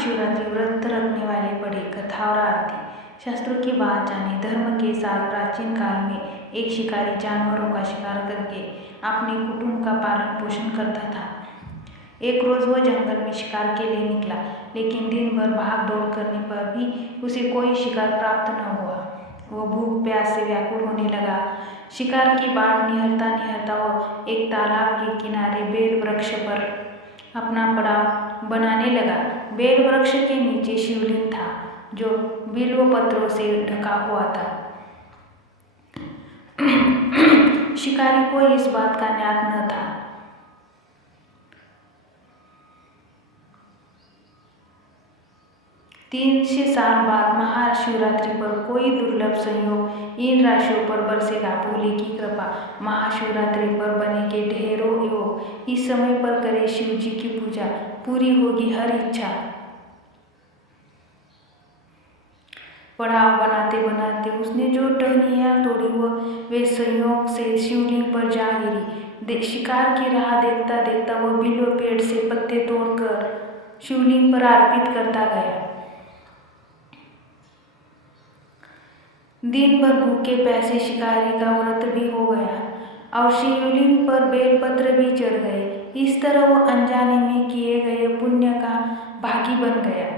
महाशिवरात्रि व्रत रखने वाले पढ़े कथा और आरती। शास्त्रों की बात जाने। धर्म के साथ प्राचीन काल में एक शिकारी जानवरों का शिकार करके अपने कुटुंब का पालन पोषण करता था। एक रोज वह जंगल में शिकार के लिए निकला, लेकिन दिन भर भाग दौड़ करने पर भी उसे कोई शिकार प्राप्त न हुआ। वह भूख प्यास से व्याकुल होने लगा। शिकार की बाट निहरता निहरता वह एक तालाब के किनारे बेल वृक्ष पर अपना पड़ाव बनाने लगा। बेल वृक्ष के नीचे शिवलिंग था, जो बिल्व पत्रों से ढका हुआ था। शिकारी को इस बात का ज्ञात न था। 300 साल बाद महाशिवरात्रि पर कोई दुर्लभ संयोग इन राशियों पर बरसेगा। भोले की कृपा। महाशिवरात्रि पर बनेंगे ढेरों योग। इस समय पर करे शिव जी की पूजा, पूरी होगी हर इच्छा। पड़ाव बनाते बनाते उसने जो टहनियाँ तोड़ी वे संयोग से शिवलिंग पर जा गिरी। शिकार की राह देखता देखता वह बिल्व पेड़ से पत्ते तोड़कर शिवलिंग पर अर्पित करता गया। दिन भर भूखे प्यासे शिकारी का व्रत भी हो गया और शिवलिंग पर बेलपत्र भी चढ़ गए। इस तरह वो अनजाने में किए गए पुण्य का भागी बन गया।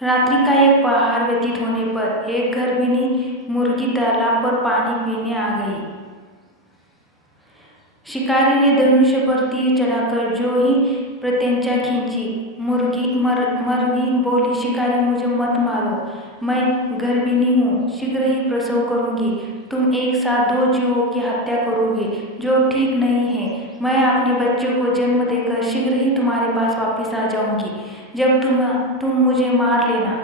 रात्रि का एक पहाड़ व्यतीत होने पर एक गर्भिणी मुर्गी तालाब पर पानी पीने आ गई। शिकारी ने धनुष्य पर तीर चढ़ाकर जो ही प्रत्यंचा खींची। मुर्गी मरगी बोली, शिकारी मुझे मत मारो, मैं गर्भिणी हूँ, शीघ्र ही प्रसव करूँगी। तुम एक साथ 2 जीवों की हत्या करोगे, जो ठीक नहीं है। मैं अपने बच्चों को जन्म देकर शीघ्र ही तुम्हारे पास वापस आ जाऊँगी। जब तुम मुझे मार लेना।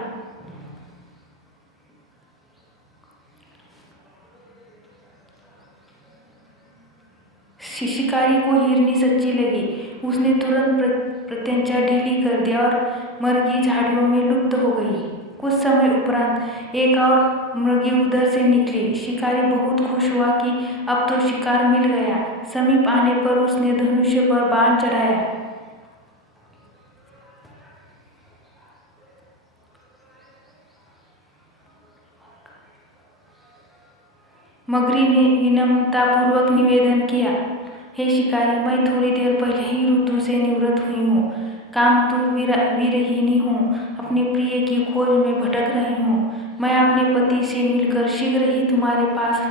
शिकारी को हिरनी सच्ची लगी। उसने तुरंत प्रत्यंचा ढीली कर दिया और मुर्गी झाड़ियों में लुप्त हो गई। कुछ समय उपरांत एक और मुर्गी उधर से निकली। शिकारी बहुत खुश हुआ कि अब तो शिकार मिल गया। समीप आने पर उसने धनुष्य पर बाण चढ़ाया। मगरी ने विनम्रतापूर्वक निवेदन किया, हे शिकारी, मैं थोड़ी देर पहले ही ऋतु से निवृत्त हुई हूँ। कामतुर विरहिणी हूँ, अपने प्रिय की खोज में भटक रही हूँ। मैं अपने पति से मिलकर शीघ्र ही तुम्हारे पास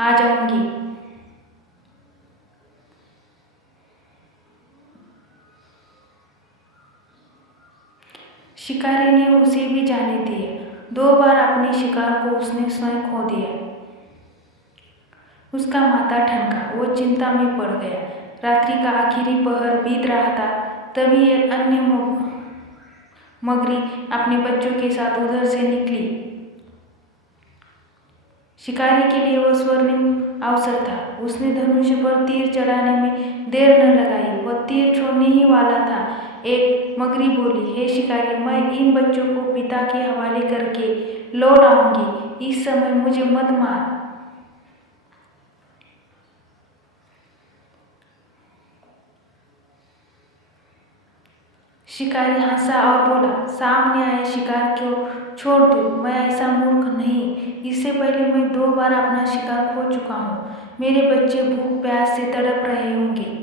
आ जाऊंगी। शिकारी ने उसे भी जाने दिए। 2 बार अपने शिकार को उसने स्वयं खो दिया। उसका माथा ठनका, वो चिंता में पड़ गया। रात्रि का आखिरी पहर बीत रहा था, तभी एक अन्य मगरी अपने बच्चों के साथ उधर से निकली। शिकारी के लिए वह स्वर्णिम अवसर था। उसने धनुष पर तीर चढ़ाने में देर न लगाई। वह तीर छोड़ने ही वाला था। एक मगरी बोली, हे शिकारी, मैं इन बच्चों को पिता के हवाले करके लौट आऊंगी। इस समय मुझे मत मार। शिकारी हंसा और बोला, सामने आए शिकार को छोड़ दो, मैं ऐसा मूर्ख नहीं। इससे पहले मैं 2 बार अपना शिकार खो चुका हूँ। मेरे बच्चे भूख प्यास से तड़प रहे होंगे।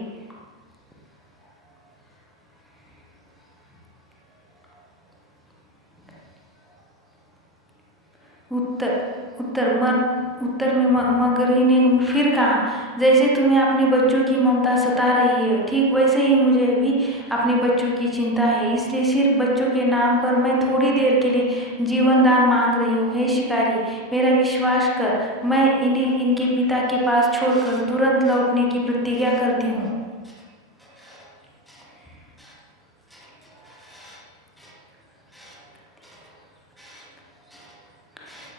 उत्तर में मगरी ने फिर कहा, जैसे तुम्हें अपने बच्चों की ममता सता रही है, ठीक वैसे ही मुझे भी अपने बच्चों की चिंता है। इसलिए सिर्फ बच्चों के नाम पर मैं थोड़ी देर के लिए जीवन दान मांग रही हूँ। हे शिकारी, मेरा विश्वास कर, मैं इन्हें इनके पिता के पास छोड़कर तुरंत लौटने की प्रतिज्ञा करती हूँ।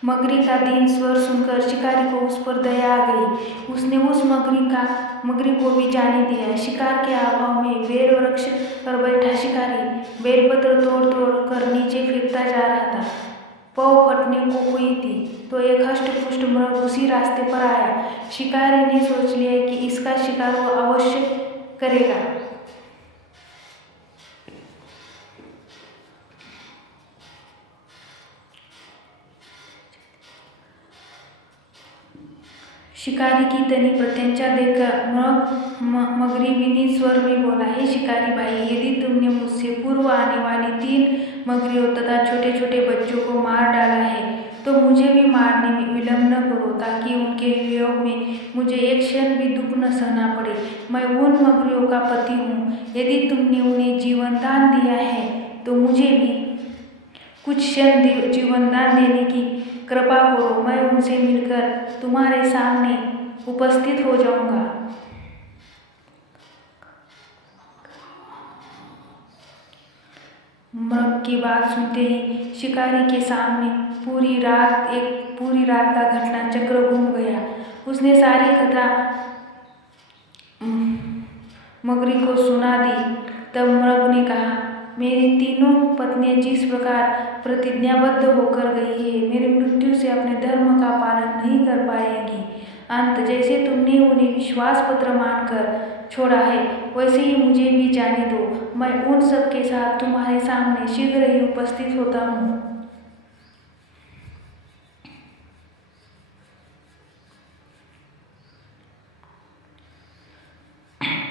मगरी का दीन स्वर सुनकर शिकारी को उस पर दया आ गई। उसने उस मगरी को भी जाने दिया। शिकार के अभाव में बेल वृक्ष पर बैठा शिकारी बेलपत्र तोड़ तोड़ कर नीचे फेंकता जा रहा था। पौ फटने को हुई थी तो एक हष्ट-पुष्ट मृग उसी रास्ते पर आया। शिकारी ने सोच लिया कि इसका शिकार वो अवश्य करेगा। शिकारी की तनी प्रत्यंचा देखकर मगरी विनीत स्वर में बोला, हे शिकारी भाई, यदि तुमने मुझसे पूर्व आने वाली 3 मगरियों तथा छोटे छोटे बच्चों को मार डाला है तो मुझे भी मारने में विलंब न करो, ताकि उनके वियोग में मुझे एक क्षण भी दुख न सहना पड़े। मैं उन मगरियों का पति हूँ। यदि तुमने उन्हें जीवनदान दिया है तो मुझे भी कुछ क्षण जीवनदान देने की कृपा करो। मैं उनसे मिलकर तुम्हारे सामने उपस्थित हो जाऊंगा। मृग की बात सुनते ही शिकारी के सामने पूरी रात का घटना चक्र घूम गया। उसने सारी कथा मगरी को सुना दी। तब मृग ने कहा, मेरी तीनों पत्नियां जिस प्रकार प्रतिज्ञाबद्ध होकर गई है, मेरी मृत्यु से अपने धर्म का पालन नहीं कर पाएंगी। अंत जैसे तुमने उन्हें विश्वास पत्र मानकर छोड़ा है, वैसे ही मुझे भी जाने दो। मैं उन सब के साथ तुम्हारे सामने शीघ्र ही उपस्थित होता हूँ।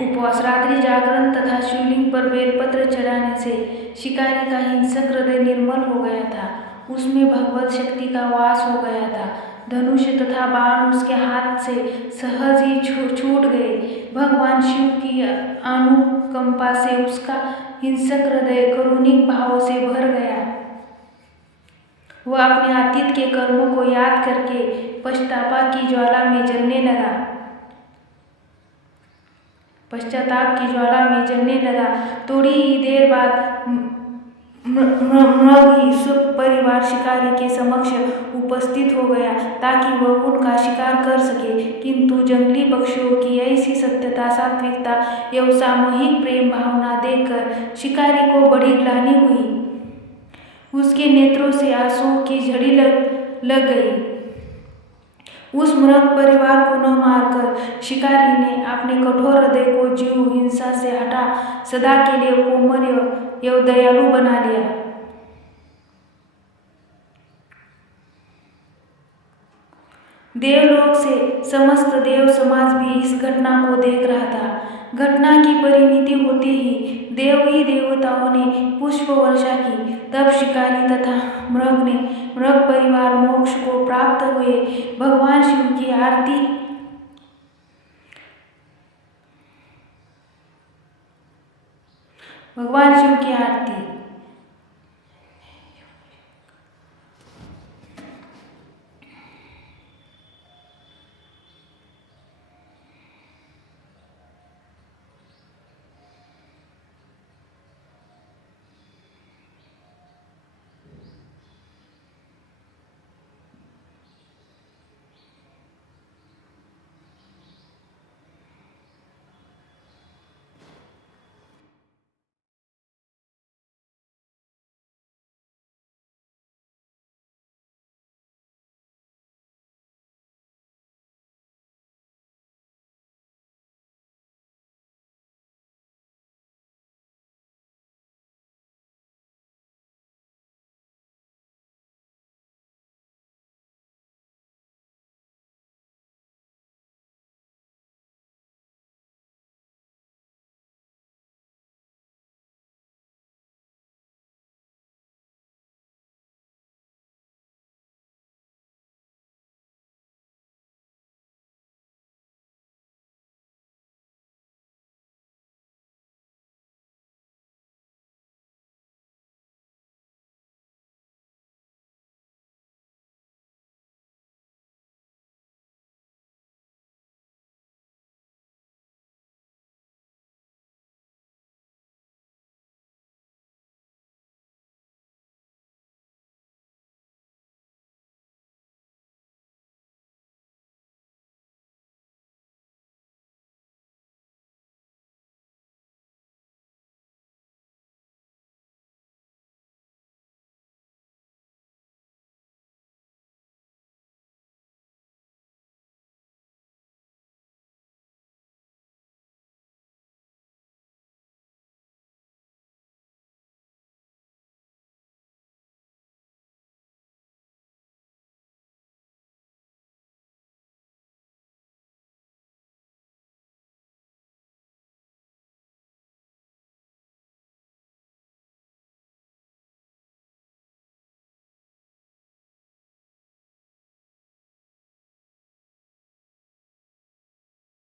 उपवास, रात्रि जागरण तथा शिवलिंग पर बेलपत्र चढ़ाने से शिकारी का हिंसक हृदय निर्मल हो गया था। उसमें भगवत शक्ति का वास हो गया था। धनुष तथा बाण उसके हाथ से सहज ही छूट गए। भगवान शिव की अनुकंपा से उसका हिंसक हृदय करुणिक भाव से भर गया। वह अपने अतीत के कर्मों को याद करके पश्चाताप की ज्वाला में जलने लगा। थोड़ी ही देर बाद मृग ही परिवार शिकारी के समक्ष उपस्थित हो गया ताकि वह उनका शिकार कर सके। किंतु जंगली पक्षियों की ऐसी सत्यता, सात्विकता एवं सामूहिक प्रेम भावना देखकर शिकारी को बड़ी ग्लानि हुई। उसके नेत्रों से आंसुओं की झड़ी लग गई। उस मृग परिवार को न मारकर शिकारी ने अपने कठोर हृदय को जीव हिंसा से हटा सदा के लिए कोमल एवं दयालु बना लिया। देवलोक से समस्त देव समाज भी इस घटना को देख रहा था। घटना की परिणति होते ही देवताओं ने पुष्प वर्षा की। तब शिकारी तथा मृग परिवार मोक्ष को प्राप्त हुए। भगवान शिव की आरती।